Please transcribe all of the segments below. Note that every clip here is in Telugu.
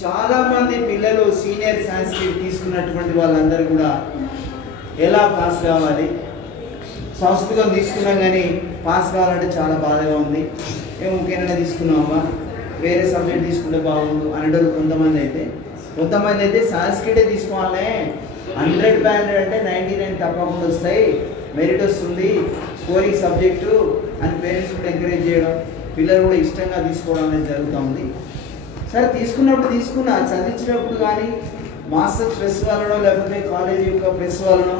చాలా మంది పిల్లలు సీనియర్ సాంస్క్రిట్ తీసుకున్నటువంటి వాళ్ళందరూ కూడా ఎలా పాస్ కావాలి? సంస్కృతం తీసుకున్నాం కానీ పాస్ కావాలంటే చాలా బాధగా ఉంది. మేము ఇంకేమైనా తీసుకున్నామా వేరే సబ్జెక్ట్ తీసుకుంటే బాగుండు అనేటోళ్ళు కొంతమంది అయితే. కొంతమంది అయితే సాంస్క్రిటే తీసుకోవాలనే హండ్రెడ్ బై హండ్రెడ్ అంటే నైంటీ నైన్ తప్పకుండా వస్తాయి. మెరిట్ వస్తుంది. స్కోరింగ్ సబ్జెక్టు అని పేరెంట్స్ కూడా ఎంకరేజ్ చేయడం పిల్లలు కూడా ఇష్టంగా తీసుకోవడం అనేది జరుగుతుంది సరే తీసుకున్నప్పుడు తీసుకున్నా. చదివించినప్పుడు కానీ మాస్టర్ స్ట్రెస్ వలనో లేకపోతే కాలేజీ యొక్క ప్రెస్ వలనో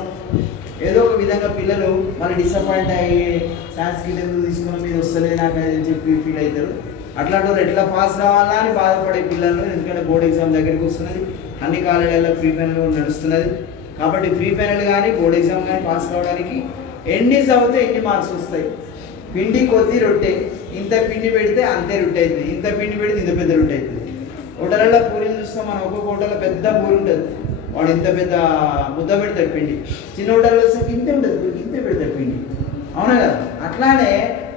ఏదో ఒక విధంగా పిల్లలు మరి డిసప్పాయింట్ అయ్యే సాంస్క్రిట్ ఎందుకు తీసుకున్న మీద వస్తలే నాకు అని చెప్పి ఫీల్ అవుతారు. అట్లాంటి వాళ్ళు ఎట్లా పాస్ రావాలా అని బాధపడే పిల్లలు ఎందుకంటే బోర్డ్ ఎగ్జామ్ దగ్గరికి వస్తున్నది. అన్ని కాలేజీలలో ఫ్రీ ఫైనల్ నడుస్తున్నది. కాబట్టి ఫ్రీ ఫైనల్ కానీ బోర్డ్ ఎగ్జామ్ కానీ పాస్ కావడానికి ఎన్ని చదివితే ఎన్ని మార్క్స్ వస్తాయి? పిండి కొద్ది రొట్టె. ఇంత పిండి పెడితే అంతే రొట్టె అవుతుంది. ఇంత పిండి పెడితే ఇంత పెద్ద రొట్టె అవుతుంది. హోటల్లో పూరీలు చూస్తాం మనం ఒక్కొక్క హోటల్లో పెద్ద పూరి ఉంటుంది. వాడు ఇంత పెద్ద ముద్ద పెడతాడు పిండి. చిన్న హోటల్లో వస్తే ఇంతే ఉంటుంది ఇంతే పెడతాడు పిండి. అవునా కదా? అట్లానే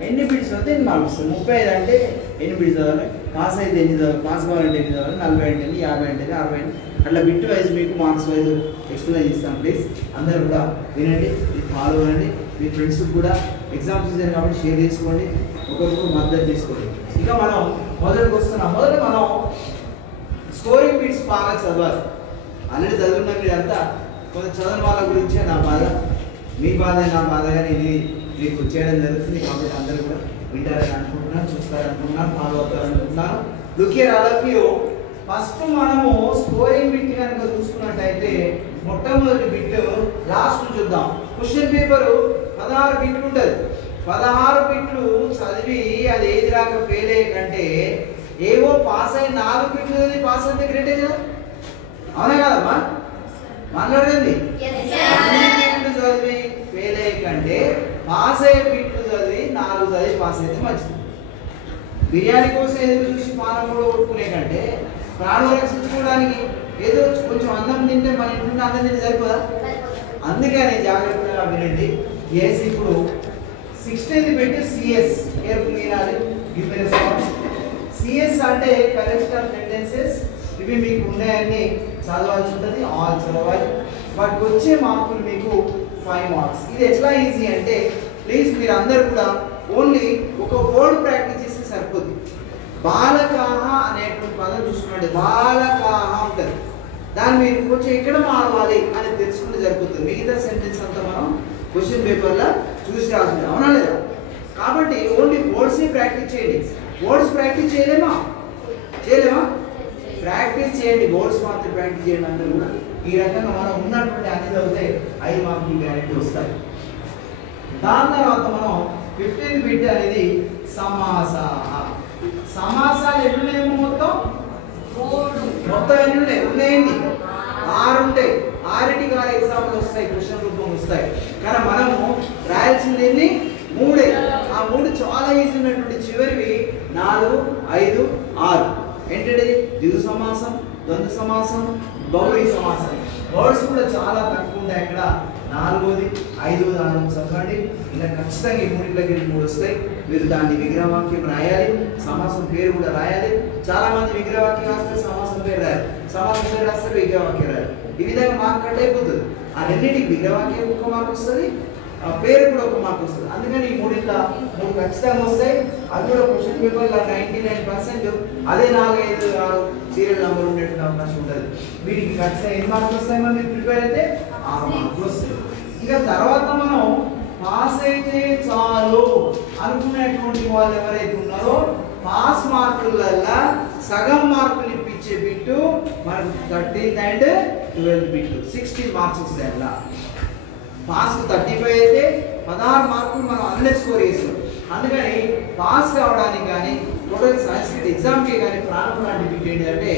ఎన్ని బిడ్స్ వస్తే ఎన్ని మార్క్స్ వస్తుంది ముప్పై ఐదు అంటే ఎన్ని బిడ్స్ చదవాలి? పాస్ అయితే ఎన్ని చదవాలి? పాస్ కావాలంటే ఎన్ని చదవాలి? నలభై అంటే యాభై అంటే అరవై అంటే అట్లా బిట్ వైజ్ మీకు మార్క్స్ వైజ్ ఎక్స్ప్లెయిన్ చేస్తాను ప్లీజ్. అందరూ కూడా వినండి ఇది ఫాలో అవ్వండి మీ ఫ్రెండ్స్ కూడా ఎగ్జామ్స్ సీజన్ కాబట్టి షేర్ చేసుకోండి ఒకరికొకరు మద్దతు తీసుకోండి. ఇక మనం మొదటికి వస్తున్నాం మొదట మనం స్కోరింగ్ బీట్స్ బాగా చదవాలి. ఆల్రెడీ చదువుకున్న అంతా కొంత చదవని వాళ్ళ గురించే నా బాధ. మీ బాధ నా బాధ కానీ ఇది మీకు చేయడం జరుగుతుంది. కాబట్టి అందరూ కూడా వింటారని అనుకుంటున్నాను చూస్తారనుకుంటున్నాను follow అవుతారనుకుంటున్నాను. Look here all of you first మనము స్కోరింగ్ బిట్ కనుక చూసుకున్నట్టయితే మొట్టమొదటి బిట్ లాస్ట్ చూద్దాం. క్వశ్చన్ పేపర్ పదహారు బిట్లు ఉంటుంది. పదహారు బిట్లు చదివి అది ఏది రాక ఫెయిల్ అయ్యే కంటే ఏవో పాస్ అయ్యి నాలుగు బిట్లు చదివి పాస్ అయితే గ్రేటే కదా అవునా కదమ్మా? మాట్లాడేది? బిట్లు చదివి ఫెయిల్ అయ్యే కంటే పాస్ అయ్యే బిట్లు చదివి నాలుగు చదివి పాస్ అయితే మంచిది. బిర్యానీ కోసం ఎదురు చూసి పానం కూడా కొట్టుకునే కంటే ప్రాణం రక్షించుకోవడానికి ఏదో కొంచెం అన్నం తింటే మన ఇంట్లో అన్నం తింటే సరిపోదా? అందుకని జాగ్రత్తగా వినండి. ఎస్ ఇప్పుడు సిక్స్టీన్త్ పెట్టి సిఎస్ కేర్ఫుల్ వినాలి. గివ్ రెస్పాన్స్ సిఎస్ అంటే కరెక్ట్ ఆఫ్ సెంటెన్సెస్ ఇవి మీకు ఉన్నాయని చదవాల్సి ఉంటుంది ఆల్ చదవాలి. బట్ వచ్చే మార్కులు మీకు ఫైవ్ మార్క్స్ ఇది ఎట్లా ఈజీ అంటే ప్లీజ్ మీరు అందరు కూడా ఓన్లీ ఒక వర్డ్ ప్రాక్టీస్ చేస్తే సరిపోతుంది బాలకాహ అనేటువంటి పదం చూసుకున్నాడు బాలకాహ ఉంటుంది దాన్ని మీరు కొంచెం ఎక్కడ మారవాలి అని తెలుసుకుంటే సరిపోతుంది. మిగతా సెంటెన్స్ అంతా మనం క్వశ్చన్ పేపర్లో చూసి రాసుకుంటాం. అవునా లేదా? కాబట్టి ఓన్లీ వర్డ్స్ని ప్రాక్టీస్ చేయండి. వర్డ్స్ ప్రాక్టీస్ చేయలేమా? చేయలేమా? ప్రాక్టీస్ చేయండి. వర్డ్స్ మాత్రం ప్రాక్టీస్ చేయండి అందరూ కూడా. ఈ రకంగా మనం ఉన్నటువంటి అన్ని చదివితే ఐదు మార్కులు గ్యారెంటీ వస్తాయి. దాని తర్వాత మనం ఫిఫ్టీన్త్ బిట్ అనేది సమాస. సమాసాలు ఎన్నున్నాయేమో మొత్తం? మొత్తం ఎన్ని ఉన్నాయి? ఉన్నాయండి. ఆరు ఉంటాయి. ఆరింటికి ఆరు ఎగ్జామ్లు వస్తాయి. క్వశ్చన్ రూపం వస్తాయి. కానీ మనము రాయాల్సింది ఎన్ని? మూడే. ఆ మూడు చాలా ఈజీ ఉన్నటువంటి చివరివి. నాలుగు ఐదు ఆరు. ఏంటంటే ద్విగు సమాసం ద్వంద్వ సమాసం బహుళీ సమాసం. వర్డ్స్ కూడా చాలా తక్కువ ఉంటాయి అక్కడ. నాలుగోది ఐదోది నాలుగు చదవండి ఇలా ఖచ్చితంగా ఈ మూడింటికి మూడు వస్తాయి. మీరు దాన్ని విగ్రహవాక్యం రాయాలి సమాసం పేరు కూడా రాయాలి. చాలా మంది విగ్రహవాక్యం రాస్తే సమాసం పేరు రాయాలి. సమాసం పేరు రాస్తే విగ్రహవాక్యం రాయాలి. ఈ విధంగా మార్క్ కట్ అయిపోతుంది. ఆ రెండింటికి విగ్రహవాక్యం ఒక మార్క్ వస్తుంది పేరు కూడా ఒక మార్క్ వస్తుంది. అందుకని ఈ మూడింట్ల మూడు ఖచ్చితంగా వస్తాయి. అది కూడా క్వశ్చన్ పేపర్లో నైంటీ నైన్ పర్సెంట్ అదే నాలుగైదు ఆరు సీరియల్ నెంబర్ ఉండేటువంటి అవకాశం ఉంటుంది వీటికి ఖచ్చితంగా ఎన్ని మార్కులు వస్తాయి మరి మీరు ప్రిపేర్ అయితే? ఆ మార్కులు వస్తాయి. ఇక తర్వాత మనం పాస్ అయితే చాలు అనుకునేటువంటి వాళ్ళు ఎవరైతే ఉన్నారో పాస్ మార్కులల్లా సగం మార్కులు ఇప్పించే బిట్టు మనకు thirteenth and twelfth bit. Sixteen marks వస్తాయి అలా పాస్ థర్టీ ఫైవ్ అయితే పదహారు మార్కులు మనం అందులో స్కోర్ చేసాం. అందుకని పాస్ కావడానికి కానీ టోటల్ సంస్కృతి ఎగ్జామ్కి కానీ ప్రాణం లాంటి బిట్ ఏంటంటే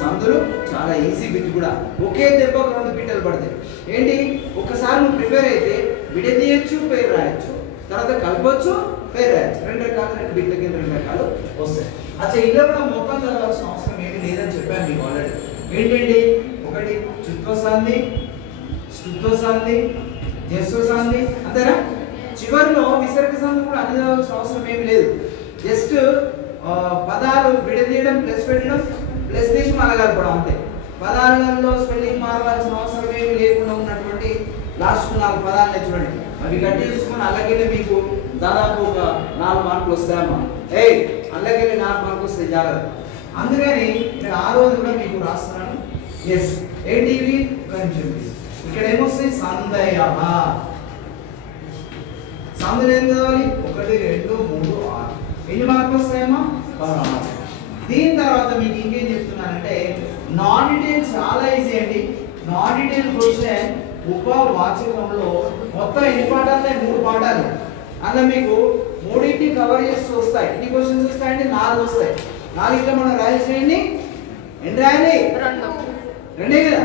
సందులు చాలా ఈజీ బిట్ కూడా. ఒకే దెబ్బకు రెండు బిట్టలు పడతాయి. ఏంటి? ఒకసారి నువ్వు ప్రిపేర్ అయితే విడదీయచ్చు పేరు రాయొచ్చు తర్వాత కలపచ్చు పేరు రాయొచ్చు. రెండు రకాలు రెండు బిట్ల కింద రెండు రకాలు వస్తాయి. అచ్చా ఇందులో కూడా మొత్తం చదవాల్సిన అవసరం ఏంటి లేదని చెప్పాను మీకు ఆల్రెడీ ఏంటండి? ఒకటి చుత్వసాంది శుద్ధోసాంది జస్వసాంది అంతేనా చివరిలో విసర్గ సంధి కూడా అన్ని చదవాల్సిన అవసరం ఏమి లేదు. జస్ట్ పదాలు విడదీయడం ప్లస్ పెట్టడం ప్లస్ తీసి మళ్ళీ కూడా అంతే. పదాలలో స్పెల్లింగ్ మారవలసిన అవసరం ఏమి లేకుండా ఉన్నటువంటి లాస్ట్ నాలుగు పదాలు చూడండి. అవి గట్టి చూసుకొని అలాగే మీకు దాదాపు ఒక నాలుగు మార్కులు వస్తాయమ్మా. ఏయ్ అలాగే నాలుగు మార్కులు వస్తాయి జాగ్రత్త. అందుకని నేను ఆ రోజు కూడా మీకు రాస్తున్నాను. ఎస్ ఏంటి ఇవి కొంచెం ఇక్కడ ఏమొస్తాయి సందయ సందులు ఏం చదవాలి? ఒకటి రెండు మూడు ఆరు. ఎన్ని మార్కులు వస్తాయమ్మా? పదహారు. దీని తర్వాత మీకు ఇంకేం చెప్తున్నానంటే నాన్ డీటెయిల్ చాలా ఈజీ అండి. నాన్ డీటెయిల్ క్వశ్చన్ ఉపవాచకంలో మొత్తం ఎన్ని పాఠాలు? మూడు పాఠాలు. అందులో మీకు మూడింటి కవర్ చేస్తూ వస్తాయి. ఎన్ని క్వశ్చన్స్ వస్తాయండి? నాలుగు వస్తాయి. నాలుగిట్లో మనం రాయాల్సినవి ఎన్ని? రాయాలి? రెండే కదా?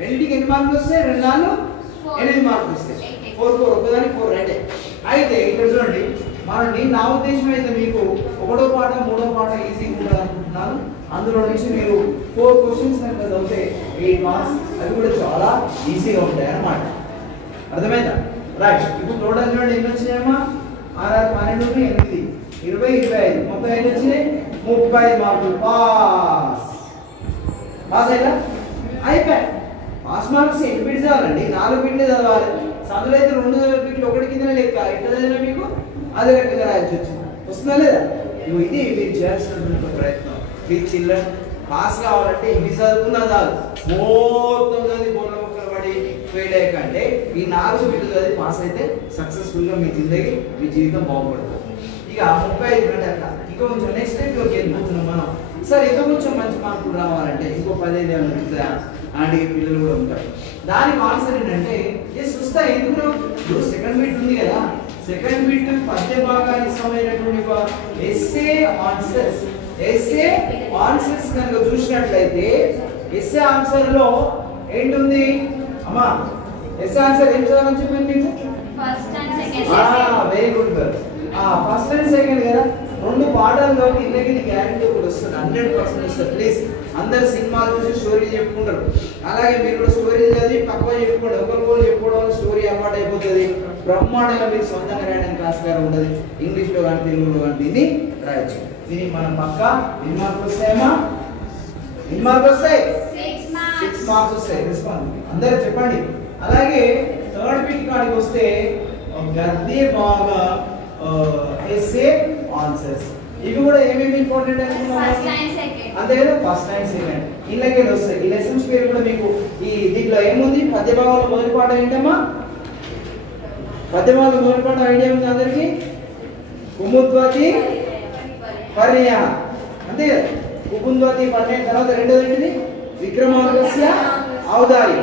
రెండింటికి ఎన్ని మార్కులు వస్తాయి? రెండు నాలుగు. ఎనిమిది మార్కులు వస్తాయి. ఫోర్ ఫోర్ ఒకదానికి ఫోర్ రైటే అయితే ఇక్కడ చూడండి మన నీ- నా ఉద్దేశం అయితే మీకు ఒకటో పాట మూడో పాట ఈజీగా ఉంటుంది అనుకుంటున్నాను. అందులో నుంచి మీరు ఫోర్ క్వశ్చన్స్ కనుక చదివితే ఎయిట్ మార్క్స్ అవి కూడా చాలా ఈజీగా ఉంటాయి అన్నమాట. అర్థమైందా? రైట్ ఇప్పుడు టోటల్ చూడండి ఎన్ని వచ్చినాయమ్మా ఆరు పన్నెండు ఎనిమిది ఇరవై ఇరవై ఐదు. మొత్తం ఎన్ని వచ్చినాయి? ముప్పై మార్కులు. పాస్ పాస్ అయ్యా అయిపోయి పాస్ మార్క్స్ ఎన్ని బిడ్స్ చదవాలండి? నాలుగు బిడ్లు చదవాలి. సందులో అయితే రెండు బిడ్లు ఒకటి కింద లెక్క. ఎట్లా చదివినా మీకు అదే రకంగా రాయాల్సి వచ్చింది. వస్తుందా లేదా? నువ్వు ఇది మీరు చేయాల్సినటువంటి ప్రయత్నం. మీరు చిల్డ్రన్ పాస్ కావాలంటే ఇవి చదువుకున్నా చాలు. మొత్తం చదివి బోర్ల పడి ఫెయిల్ అయ్యకంటే ఈ నాలుగు బిట్లు చదివి పాస్ అయితే సక్సెస్ఫుల్గా మీ జిందగీ మీ జీవితం బాగుపడుతుంది. ఇక ముప్పై ఐదు గంటల అట్లా ఇంకా కొంచెం నెక్స్ట్ టైంలోకి వెళ్ళిపోతున్నాం మనం. సార్ ఇంకా కొంచెం మంచి మార్కులు రావాలంటే ఇంకో పదిహేను ఏమైనా అలాంటి పిల్లలు కూడా ఉంటారు. దానికి ఆన్సర్ ఏంటంటే ఎస్ వస్తా ఎందుకు ఇప్పుడు సెకండ్ బిట్ ఉంది కదా. సెకండ్ బిట్ పద్య భాగానికి సమయమైనటువంటి ఒక ఎస్ఏ ఆన్సర్స్ ఎస్ఏ ఆన్సర్స్ కనుక చూసినట్లయితే ఎస్ఏ ఆన్సర్లో ఏంటుంది? అమ్మా ఎస్ఏ ఆన్సర్ ఏం చదవాలని చెప్పింది మీకు very good girl first and second కదా. రెండు పాఠాల్లో ఇళ్ళకి గ్యారంటీ వస్తుంది హండ్రెడ్ పర్సెంట్ వస్తుంది. ప్లీజ్ అందరు సినిమాలు చూసి స్టోరీ చెప్పుకుంటారు. అలాగే మీరు కూడా స్టోరీ చదివి పక్కన చెప్పుకోండి. ఒకరికొకరు చెప్పుకోవడం వల్ల స్టోరీ అలవాటు అయిపోతుంది. బ్రహ్మాండంగా మీకు సొంతంగా రాయడానికి ఆస్కారం ఉండదు. ఇంగ్లీష్లో కానీ తెలుగులో కానీ దీన్ని రాయొచ్చు. దీనికి మనం పక్క ఎన్ని మార్కులు వస్తాయమ్మా ఎన్ని మార్కులు వస్తాయి? సిక్స్ మార్క్స్ వస్తాయి. రెస్పాన్స్ అందరూ చెప్పండి. అలాగే థర్డ్ బిట్ కాడికి వస్తే గద్దే బాగా ఎస్ఏ ఆన్సర్స్ ఇవి కూడా ఏమేమి ఇంపార్టెంట్ ఫస్ట్ అండ్ సెకండ్ అంతే కదా ఫస్ట్ టైం సెకండ్ ఇళ్ళకే వస్తాయి. ఈ లెసన్స్ పేరు కూడా మీకు ఈ దీంట్లో ఏముంది? పద్య భాగంలో మొదటి పాట ఏంటమ్మా? పద్య భాగంలో మొదటి పాట ఐడియా ఉంది అందరికి? కుముద్వతి పర్య. అంతే కదా? కుకుంద్వతి పర్య తర్వాత రెండోది ఏంటిది? విక్రమార్గస్య ఔదారి.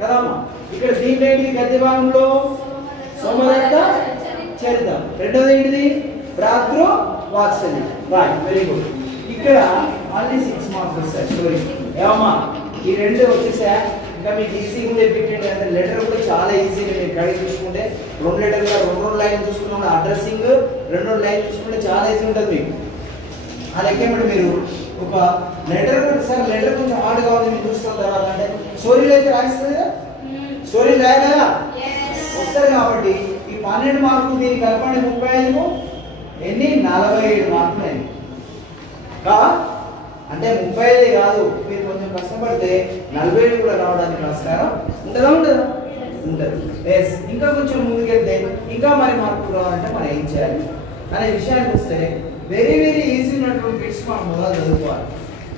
కదమ్మా? ఇక్కడ దీంట్లో ఏంటి గద్య భాగంలో సోమదత్త చరిత. రెండోది ఏంటిది? భ్రాతృ వాత్సల్యం రైట్ వెరీ గుడ్ ఇక్కడ మళ్ళీ సిక్స్ మార్క్స్ వస్తాయి స్టోరీ ఏమమ్మా ఈ రెండు వచ్చేసా? ఇంకా మీకు ఈజీగా ఉండే పెట్టండి అంటే లెటర్ కూడా చాలా ఈజీగా మీరు కడిగి చూసుకుంటే. రెండు లెటర్ రెండు రెండు లైన్ చూసుకున్నాం అడ్రస్సింగ్ రెండు రెండు లైన్ చూసుకుంటే చాలా ఈజీ ఉంటుంది మీకు. ఆ లెక్క ఏమిటి మీరు? ఒక లెటర్ సార్ లెటర్ కొంచెం హార్డ్గా ఉంది మీరు చూస్తున్న తర్వాత అంటే స్టోరీలు అయితే రాయిస్తుంది కదా స్టోరీ రాయలేదా? వస్తుంది కాబట్టి ఈ పన్నెండు మార్కులు దీనికి కలపండి ముప్పై ఐదుకు ఎన్ని? నలభై ఏడు మార్కులు అయింది కా? అంటే ముప్పై ఐదు కాదు. మీరు కొంచెం కష్టపడితే నలభై ఏడు కూడా రావడానికి నమస్కారం ఉంటుందా ఉండదా? ఉంటుంది. ఎస్ ఇంకా కొంచెం ముందుకెళ్తే ఇంకా మరి మార్కులు రావాలంటే మనం ఏం చేయాలి? అనే విషయానికి వస్తే వెరీ వెరీ ఈజీ ఉన్నటువంటి బిట్స్ మనం మొదలు చదువుకోవాలి.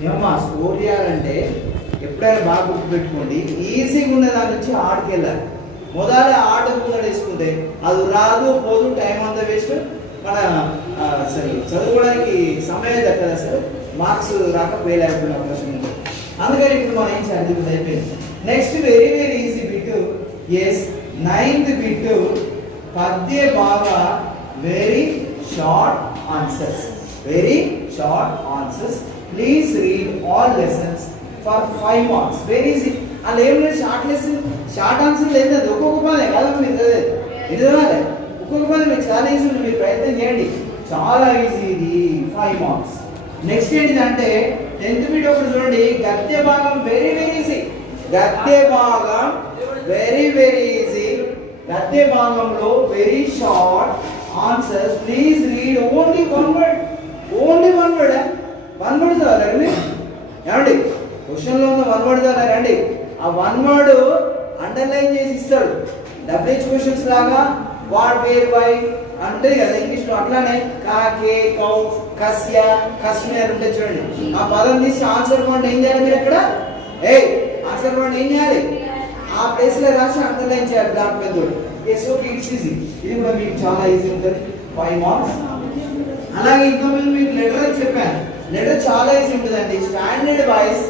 ఏమమ్మా స్కోర్ చేయాలంటే ఎప్పుడైనా బాగా గుర్తుపెట్టుకోండి. ఈజీగా ఉన్న దాని నుంచి ఆడికి వెళ్ళాలి మొదల ఆట ముందర వేసుకుంటే అది రాదు పోదు టైం అంతా వేస్ట్ మన సరే అసలు చదువుకోవడానికి సమయం దక్కదు అసలు మార్క్స్ రాక ఫెయిల్ అయిపోయిన అవకాశం ఉంది. అందుకని ఇప్పుడు మనం ఏం చేయాలి? అయిపోయింది. Next very very easy bit yes ninth bit పద్య బాగా very short answers very short answers please read all lessons for five marks very easy అలా ఏం లేదు షార్ట్ లెసన్ షార్ట్ ఆన్సర్ లేదు అది ఒక్కొక్క పదే కాదు మీరు చదివేది. ఇది చదవాలి మీకు చాలా ఈజీ ఉంది మీరు ప్రయత్నం చేయండి. చాలా ఈజీ ఇది ఫైవ్ మార్క్స్ నెక్స్ట్ ఏంటిదంటే టెన్త్ బిట్ ఒకటి చూడండి. గద్య భాగం వెరీ వెరీ ఈజీ గద్య భాగం వెరీ వెరీ ఈజీ గద్య భాగంలో very short answers please read only one word only one word one word చదవాలి ఏమండి? క్వశ్చన్లో ఉన్న వన్ వర్డ్ ద్వారా రండి ఆ వన్ వర్డ్ అండర్లైన్ చేసి ఇస్తాడు. డబ్ల్యూహెచ్ క్వశ్చన్స్ లాగా వాట్ వేర్ వై అంటే కదా ఇంగ్లీష్లో అట్లానే కా కే కౌ కస్య కస్మేర్ ఉంటే చూడండి. ఆ పదం తీసి ఆన్సర్ పాయింట్ ఏం చేయాలి మీరు అక్కడ? ఏ ఆన్సర్ పాయింట్ ఏం చేయాలి? ఆ ప్లేస్లో రాసి అండర్లైన్ చేయాలి దాని పెద్ద ఎస్ ఓకే ఇట్స్ ఈజీ ఇది కూడా మీకు చాలా ఈజీ ఉంటుంది. ఫైవ్ మార్క్స్ అలాగే ఇంకా మేము మీకు లెటర్ చెప్పాను. లెటర్ చాలా ఈజీ ఉంటుందండి. స్టాండర్డ్ వైస్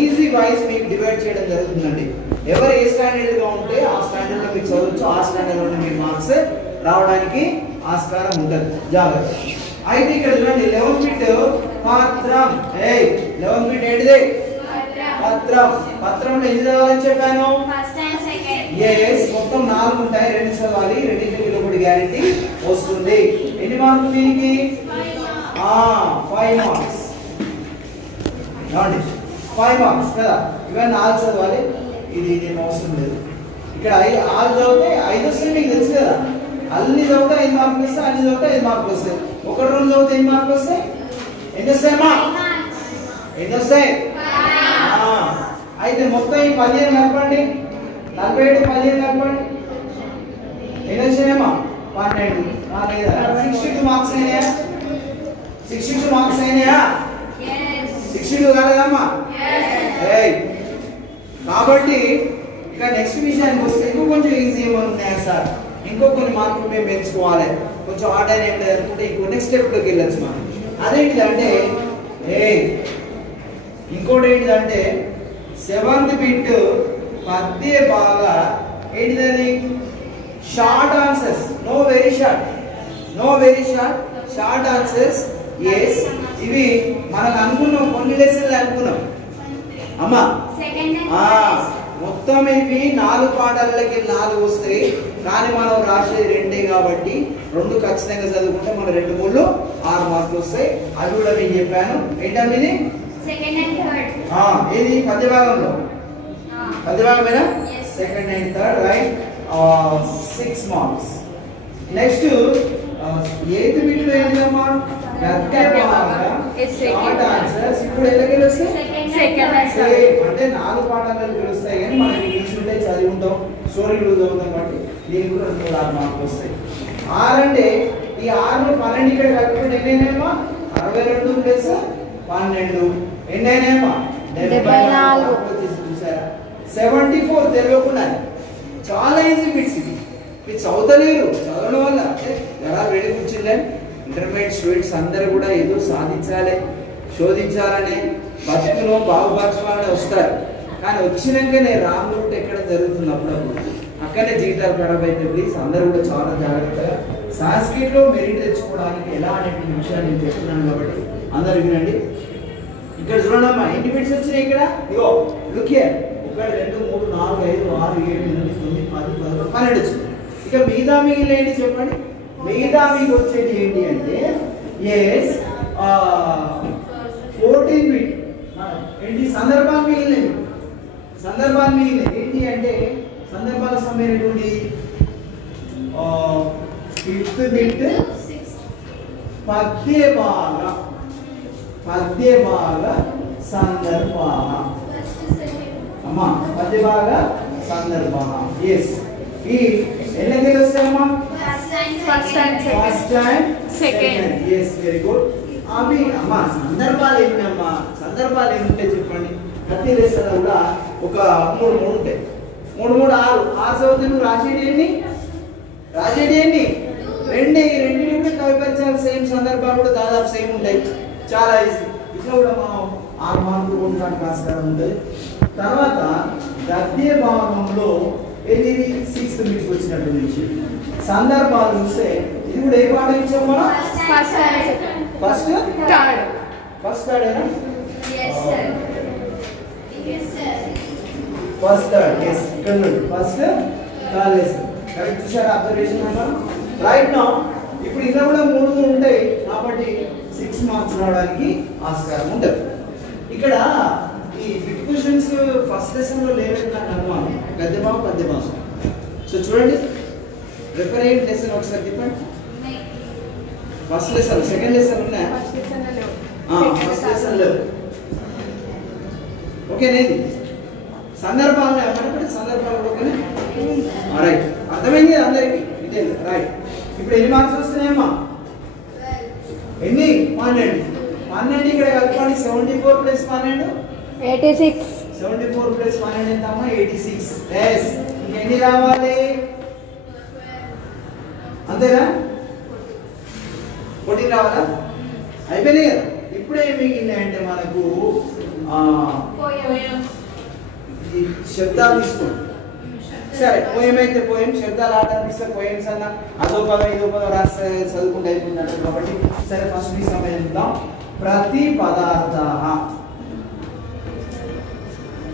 ఈజీ వైస్ మీకు డివైడ్ చేయడం జరుగుతుందండి. ఎవరు ఏ స్టాండర్డ్గా ఉంటే ఆ స్టాండర్డ్లో మీకు చదవచ్చు. ఆ స్టాండర్డ్లో మీ మార్క్స్ రావడానికి ఆస్కారం ఉంటుంది జాగ్రత్త. అయితే ఇక్కడ చూడండి లెవెన్ బిట్ పత్రం. ఏ లెవెన్ బిట్ ఏంటిది? పత్రం. పత్రంలో ఎన్ని చదవాలని చెప్పాను? ఎస్ మొత్తం నాలుగు ఉంటాయి. రెండు చదవాలి రెండింటికి ఒకటి గ్యారెంటీ వస్తుంది. ఎన్ని మార్కులు దీనికి? ఫైవ్ మార్క్స్ ఫైవ్ మార్క్స్ కదా. ఇవన్నీ నాలుగు చదవాలి. ఇది ఇది ఏం అవసరం లేదు. ఇక్కడ ఐదు ఆరు చదివితే ఐదు వస్తాయి మీకు తెలుసు కదా. అన్ని చదివితే ఐదు మార్కులు వస్తాయి అన్ని చదివితే ఐదు మార్కులు వస్తాయి. ఒకటి రెండు చదివితే ఎన్ని మార్కులు వస్తాయి? ఎన్ని వస్తాయమ్మా ఎన్ని వస్తాయి? అయితే మొత్తం ఈ పదిహేను కలపండి నలభై ఏడు పదిహేను కలపండి ఎన్ని వచ్చినాయమ్మా పన్నెండు. సిక్స్టీ టూ మార్క్స్ అయినాయా? సిక్స్టీ టూ మార్క్స్ అయినాయా సిక్స్టీ టూ కాలేదమ్మా కాబట్టి ఇక నెక్స్ట్ విషయానికి వస్తే ఇంకో కొంచెం ఈజీ ఉన్నాయా సార్? ఇంకో కొన్ని మార్కులు మేము పెంచుకోవాలి కొంచెం ఆర్డర్ ఏంటి అనుకుంటే ఇంకో నెక్స్ట్ స్టెప్లోకి వెళ్ళచ్చు మనం. అదేంటిదంటే ఏ ఇంకోటి ఏంటిదంటే సెవెంత్ బిట్ పద్దే బాగా ఏంటిదని short answers no very short no very short short answers yes ఇవి మనకు అనుకున్నాం కొన్ని లెసన్లు అనుకున్నాం. అమ్మా. మొత్తం ఇవి నాలుగు పాఠాలకి నాలుగు వస్తాయి. కానీ మనం రాసేది రెండే కాబట్టి రెండు ఖచ్చితంగా చదువుకుంటే మన రెండు మూడు ఆరు మార్కులు వస్తాయి. అవి కూడా నేను చెప్పాను. ఏంటమ్మా ఇది? ఏది? పద్య భాగంలో పద్య భాగమేనా Yes. Second and third right six marks next eighth బిట్లో ఏంటమ్మా గద్య భాగం Yes, second. షార్ట్ ఆన్సర్స్ ఇప్పుడు ఎలాగెళ్ళి వస్తాయి? అంటే నాలుగు పాఠాలు తెలుస్తాయి కానీ మనం ఇంగ్లీష్ ఉంటే చదివి ఉంటాం. స్టోరీలు చదువుతాం కాబట్టి దీనికి కూడా రెండు ఆరు మార్కులు వస్తాయి. ఆరు అంటే ఈ ఆరులో పన్నెండు ఇక్కడ కలుపుకుంటే ఎన్ని అయినాయమ్మా? అరవై రెండు ప్లస్ పన్నెండు. ఎన్ని అయినాయమ్మా? డెబ్బై నాలుగు. చూసారా? సెవెంటీ ఫోర్ తెలియకుండా చాలా ఈజీ బిట్స్ ఇది. మీరు చదవలేరు చదవడం వల్ల ఎలా వెళ్ళి కూర్చుండే ఇంటర్మీడియట్ స్టూడెంట్స్ అందరూ కూడా ఏదో సాధించాలి శోధించాలని బతుకులో బాగుపరచాలని వస్తారు. కానీ వచ్చినాకనే రాంగ్ ఎక్కడ జరుగుతుంది అప్పుడప్పుడు అక్కడనే జీవితాలు ఖరాబ్ అయితే ప్లీజ్ అందరూ కూడా చాలా జాగ్రత్తగా సాంస్క్రిట్లో మెరిట్ తెచ్చుకోవడానికి ఎలా అనేటువంటి విషయాన్ని నేను చెప్తున్నాను కాబట్టి అందరూ వినండి. ఇక్కడ చూడమ్మా ఎన్ని బిట్స్ వచ్చినాయి ఇక్కడ? ఇగో లుక్ ఒకటి రెండు మూడు నాలుగు ఐదు ఆరు ఏడు ఎనిమిది తొమ్మిది పది పదకొండు పన్నెండు వచ్చింది ఇక మిగతా మిగిలిన ఏంటి చెప్పండి? మిగతా మీకు వచ్చేది ఏంటి అంటే ఎస్ ఫోర్టీన్ బిట్ ఏంటి సందర్భాలు మిగిలినవి సందర్భాలు మిగిలినవి ఏంటి అంటే సందర్భాల సమయమైనటువంటి ఫిఫ్త్ బిట్ పద్య భాగ పద్య భాగ సందర్భ అమ్మా పద్య భాగ సందర్భ ఎస్ ఈ ఎన్ని దగ్గర వస్తాయమ్మా? First and second. First and Second. Yes very good ఆమె అమ్మా సందర్భాలు ఏంటమ్మా సందర్భాలు ఏముంటాయి చెప్పండి? ప్రతి లెసన్ కూడా ఒక మూడు మూడు ఉంటాయి. మూడు మూడు ఆరు. ఆరు చదివితే నువ్వు రాసేది ఏంటి? రాసేది ఏంటి? రెండే. ఈ రెండింటి కూడా కవిపరిచయాలు సేమ్ సందర్భాలు కూడా దాదాపు సేమ్ ఉంటాయి. చాలా ఈజీ ఇట్లా కూడా మనం ఆరు మార్కులు ఉండడానికి ఆస్కారం ఉంటుంది. తర్వాత గద్య భాగంలో ఏది సిక్స్త్ మీకు వచ్చినట్టు నుంచి సందర్భాలు చూస్తే ఇది కూడా ఏ పాట ఇచ్చాం మనం first second first third first third yes ఇక్కడ నుండి. ఫస్ట్ థర్డ్ లెసన్ కరెక్ట్ చూసారా? అబ్జర్వేషన్ అమ్మా రైట్ నౌ ఇప్పుడు ఇలా కూడా మూడు ఉంటాయి. కాబట్టి సిక్స్ మార్క్స్ రావడానికి ఆస్కారం ఉంటుంది. ఇక్కడ ఈ బిట్ క్వశ్చన్స్ ఫస్ట్ లెసన్లో లేవని నాకు అనుమానం. గద్యభావం పద్యభావం సో చూడండి. రిఫరెంట్ లెసన్ ఒకసారి చెప్పండి. ఫస్ట్ లెసన్ సెకండ్ లెసన్ ఉన్నాయా? ఫస్ట్ లెసన్ లేవు. ఫస్ట్ లెసన్ లేవు. ఓకేనా ఇది సందర్భాలు ఏమంటే సందర్భాలు ఓకేనా? రైట్ అర్థమైంది అందరికి? ఇదే రైట్ ఇప్పుడు ఎన్ని మార్క్స్ వస్తున్నాయమ్మా? ఎన్ని? పన్నెండు. పన్నెండు ఇక్కడ కలుపుకోండి. సెవెంటీ ఫోర్ ప్లస్ పన్నెండు? Eighty six seventy four plus పన్నెండు ఎంత అమ్మా ఎయిటీ సిక్స్ ఎస్ ఇంకెన్ని రావాలి? అంతేనా? ఫోర్టీన్ రావాలా? అయిపోయినాయి కదా. ఇప్పుడే మిగిలినాయి అంటే మనకు శబ్దాలు తీసుకోండి. సరే పోయం అయితే పోయం. శబ్దాలు ఆట పోయమ్స్ అన్న అదో పదం ఇదో పదం రాస్తే చదువుకుంటే అయిపోయిందంట కాబట్టి సరే ఫస్ట్ మీ సమయం ప్రతి పదార్థ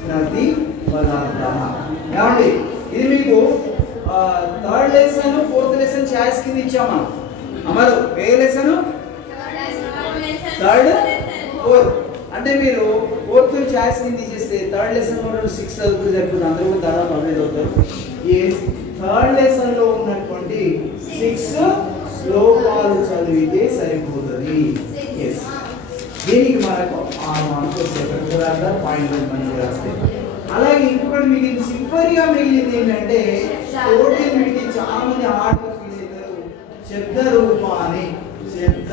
ప్రతి పదార్థ ఏమండి? ఇది మీకు third lesson fourth lesson choice కింద ఇచ్చామా? అమ్మారు ఏ లెసన్ థర్డ్ ఫోర్త్ అంటే మీరు ఫోర్త్ ఛాయిస్ కింద చేస్తే థర్డ్ లెసన్ కూడా సిక్స్ చదువుకుని సరిపోతుంది. అందరూ కూడా దాదాపు అవే చదువుతారు ఈ థర్డ్ లెసన్లో ఉన్నటువంటి సిక్స్ శ్లోకాలు చదివితే సరిపోతుంది. ఎస్ దీనికి మనకు ఆరు మార్కులు వస్తాయి పాయింట్ వన్ పాయింట్ మంచిగా రాస్తే అలాగే ఇంకొకటి మిగిలింది చివరిగా మిగిలింది ఏంటంటే టోటల్ మిగిలి చాలా మంది హార్డ్గా ఫీల్ అవుతారు. శబ్ద రూపాన్ని శబ్ద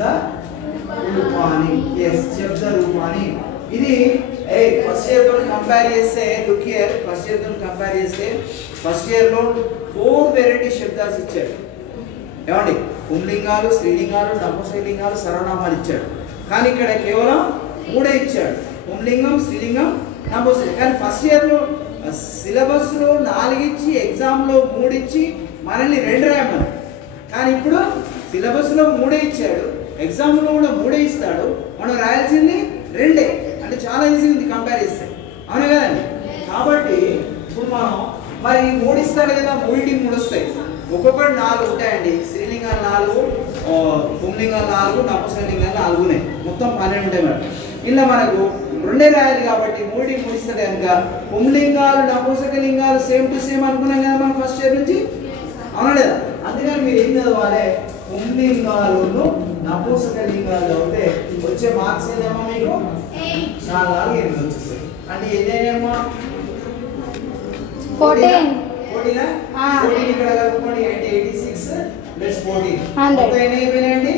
రూపాన్ని ఎస్ శబ్ద రూపాన్ని ఇది ఏ ఫస్ట్ ఇయర్తో కంపేర్ చేస్తే లుక్ ఇయర్ ఫస్ట్ ఇయర్తో కంపేర్ చేస్తే ఫస్ట్ ఇయర్లో ఫోర్ వెరైటీ శబ్దాలు ఇచ్చాడు. ఏమండి? పుంలింగాలు స్త్రీలింగాలు నపుంసకలింగాలు సర్వనామాలు ఇచ్చాడు. కానీ ఇక్కడ కేవలం మూడే ఇచ్చాడు. పుంలింగం స్త్రీలింగం. నపుంసకలింగం కానీ ఫస్ట్ ఇయర్లో సిలబస్లో నాలుగు ఇచ్చి ఎగ్జామ్లో మూడు ఇచ్చి మనల్ని రెండు రాయమని కానీ ఇప్పుడు సిలబస్లో మూడే ఇచ్చాడు. ఎగ్జామ్లో కూడా మూడే ఇస్తాడు. మనం రాయాల్సింది రెండే. అంటే చాలా ఈజీ ఉంది కంపేర్ చేస్తే. అవును కదండి కాబట్టి ఇప్పుడు మనం మరి మూడు ఇస్తాడు కదా మూడింటికి మూడు వస్తాయి. ఒక్కొక్కటి నాలుగు ఉంటాయండి. శ్రీలింగం నాలుగు ఆ, పుంలింగాలు నాలుగు నపుంసకలింగాలు నాలుగు ఉన్నాయి మొత్తం పన్నెండు ఉంటాయి మేడం. ఇలా మనకు రెండే రాయాలి కాబట్టి మూడు ఇస్తాడు కనుక పుంలింగాలు నపుంసకలింగాలు సేమ్ టు సేమ్ అనుకున్నాం కదా మనం ఫస్ట్ ఇయర్ నుంచి? అవునా లేదా? అందుకని మీరు ఏం చదవాలి? పుంలింగాలను నపుంసకలింగాలు చదివితే వచ్చే మార్క్స్ ఏదేమో మీకు? నాలుగు నాలుగు ఎనిమిది వచ్చేస్తాయి. అంటే ఫోర్టీన్? ఫోర్టీనా. ఫోర్టీన్ ఇక్కడ కలుపుకోండి అంటే eighty six plus fourteen Hundred. మొత్తం ఎన్ని అయిపోయినాయండి?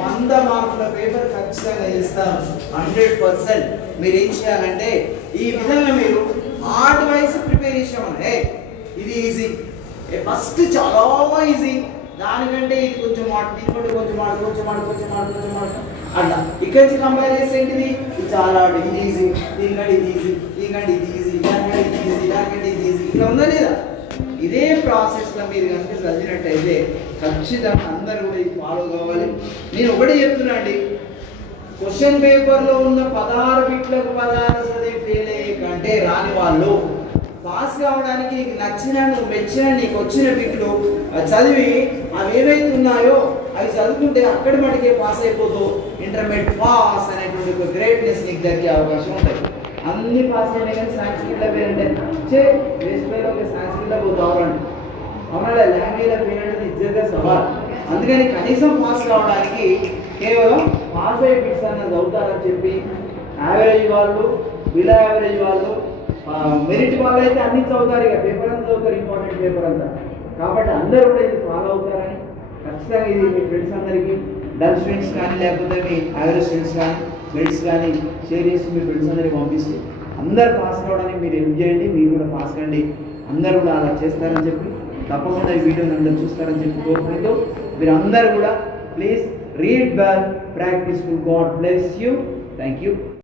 వంద మార్కుల పేపర్ ఖచ్చితంగా ఇస్తాం హండ్రెడ్ పర్సెంట్ మీరు ఏం చేయాలంటే ఈ విధంగా మీరు హార్డ్ వైస్ ప్రిపేర్ చేసామని ఏ ఇది ఈజీ. ఫస్ట్ చాలా ఈజీ. దానికంటే ఇది కొంచెం మాట దీనికంటే కొంచెం మాట కొంచెం మాట కొంచెం మాట కొంచెం మాట అట్లా. ఇక్కడి నుంచి కంపేర్ చేస్తే ఏంటిది? ఇది చాలా ఇది ఈజీ దీనికంటే ఇది ఈజీ దీనికంటే ఇది ఈజీ దానికంటే ఇది ఈజీ దానికంటే ఇది ఈజీ. ఇట్లా ఉందా లేదా? ఇదే ప్రాసెస్లో మీరు కనుక చదివినట్టయితే ఖచ్చితంగా అందరూ కూడా ఫాలో కావాలి. నేను ఒకటే చెప్తున్నా అండి. క్వశ్చన్ పేపర్లో ఉన్న పదహారు బిట్లకు పదహారు చదివి ఫెయిల్ అయ్యే కంటే రాని వాళ్ళు పాస్ కావడానికి నీకు నచ్చిన నువ్వు మెచ్చిన నీకు వచ్చిన బిట్లు చదివి అవి ఏవైతే ఉన్నాయో అవి చదువుకుంటే అక్కడి మటుకే పాస్ అయిపోతూ ఇంటర్మీడియట్ పాస్ అనేటువంటి ఒక గ్రేట్నెస్ నీకు దక్కే అవకాశం ఉంటుంది. అన్ని పాస్ అయినా కానీ సాంస్క్రిట్లో పేరంటే చే వేసిపోయిన ఒక సాంస్క్రిట్లో పోతావు అవునా లాంగ్వేజ్లో పేరంటే నిజంగా సవాల్. అందుకని కనీసం పాస్ కావడానికి కేవలం పాస్ అయ్యే బిట్స్ అన్నది అవుతారని చెప్పి యావరేజ్ వాళ్ళు బిలో యావరేజ్ వాళ్ళు మెరిట్ వాళ్ళు అయితే అన్ని చదువుతారు ఇక పేపర్ అంతా చదువుతారు ఇంపార్టెంట్ పేపర్ అంతా. కాబట్టి అందరూ కూడా ఇది ఫాలో అవుతారని ఖచ్చితంగా ఇది మీ ఫ్రెండ్స్ అందరికీ డల్ స్టూడెంట్స్ కానీ లేకపోతే మీ యావరేజ్ స్టూడెంట్స్ కానీ మెరిట్స్ కానీ షేర్ చేసి మీ ఫ్రెండ్స్ అందరికి పంపిస్తే అందరు పాస్ కావడానికి మీరు హెల్ప్ చేయండి మీరు కూడా పాస్ కండి. అందరూ కూడా అలా చేస్తారని చెప్పి తప్పకుండా ఈ వీడియోని అందరూ చూస్తారని చెప్పి కోరుకుంటూ మీరు కూడా please read well practice to god bless you thank you